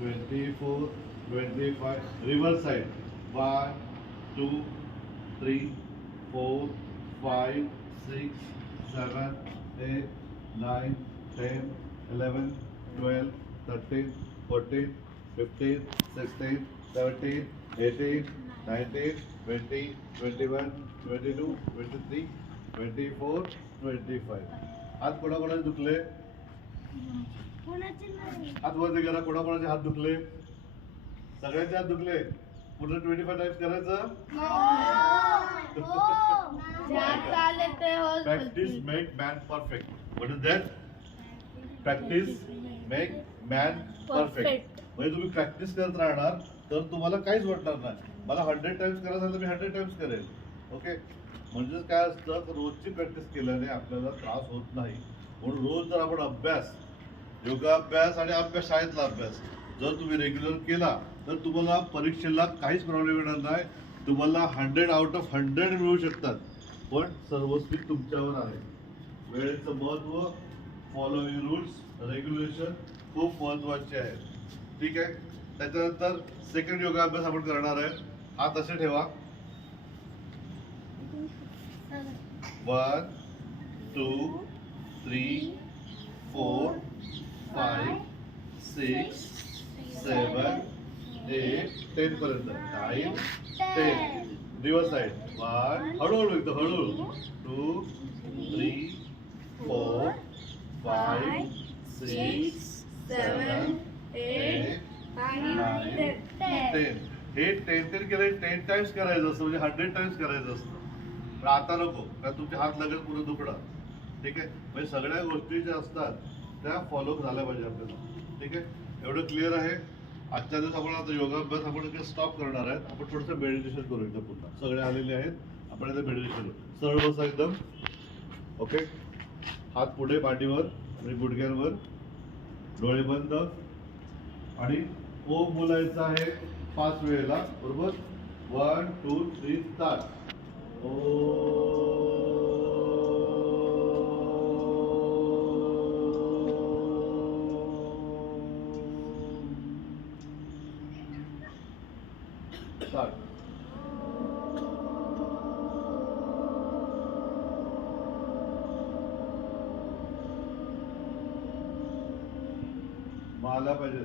24, 25. Reverse side. 1, 2, 3, 4, 5, 6, 7, 8, 9, 10, 11, 12, 13, 14, 15, 16, 17, 18, 19, 20, 21, 22, 23, 24, 25. हात कोणाकोणाचे दुखले? हात वरती करा. कोणाकोणाचे हात दुखले? सगळ्यांचे हात दुखले. पुढे 25 टाइम्स करायचं. Practice make man perfect. What is that? Practice make man perfect. म्हणजे तुम्ही प्रॅक्टिस करत राहणार तर तुम्हाला काहीच वाटणार नाही. मला 100 टाइम्स करायचं असेल तर मी 100 टाइम्स करेल. ओके. म्हणजे काय असतं, रोजची प्रॅक्टिस केल्याने आपल्याला त्रास होत नाही. म्हणून रोज जर आपण अभ्यास, योगाभ्यास आणि अभ्यास, शाळेतला अभ्यास जर तुम्ही रेग्युलर केला तर तुम्हाला परीक्षेला काहीच प्रॉब्लेम येणार नाही. तुम्हाला 100 आउट ऑफ 100 मिळू शकतात. पण सर्वस्वी तुमच्यावर आहे. वेळेचं महत्त्व, फॉलोइंग रूल्स, रेग्युलेशन खूप महत्त्वाचे आहे. ठीक आहे. त्याच्यानंतर सेकंड योगाभ्यास आपण करणार आहे. हात असे ठेवा. 1, 2, 3, 4, 5, 6, 7, 8, 10 पर्यंत. 9, 10. Reverse side. 1, हळूहळू एकदम हळूहळू. 2, 3, 4, 5, 6, 7, 8, 9, 10. हे 10 केलं 10 टाइम्स करायचं असतं, म्हणजे 100 टाइम्स करायचं असतं. पण आता नको, कारण तुमचे हात लगेच पुढे दुखणार. ठीक आहे. म्हणजे सगळ्या गोष्टी ज्या असतात त्या फॉलो झाल्या पाहिजे आपल्याला. ठीक आहे. एवढं क्लिअर आहे. आजच्या दिवस आपण आता योगाभ्यास आपण स्टॉप करणार आहेत. आपण थोडंसं मेडिटेशन करू. एकदा पुन्हा सगळे आलेले आहेत. आपण एकदा मेडिटेशन करू. सरळ बसा एकदम. ओके. हात पुढे मांडीवर आणि गुडघ्यांवर. डोळे बंद. आणि ओम बोलायचं आहे 5 वेळेला. बरोबर. 1, 2, 3 स्टार्ट. ओ स्टार्ट. आला पाहिजे.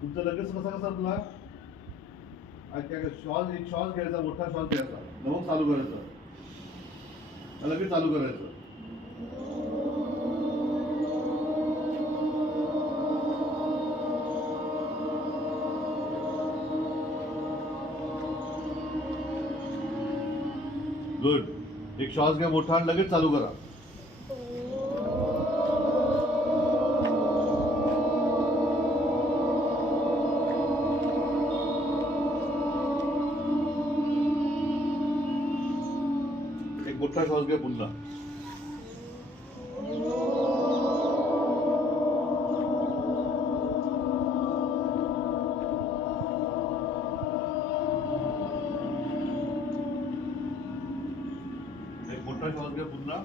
तुमचं लगेच कसा सरला? श्वास, एक श्वास घ्यायचा, मोठा श्वास घ्यायचा, मग चालू करायचं. लगेच चालू करायचं. गुड. एक श्वास घ्या मोठा आणि लगेच चालू करा. एक मोठा श्वास घ्या पुन्हा. एक मोठा श्वास घ्या पुन्हा.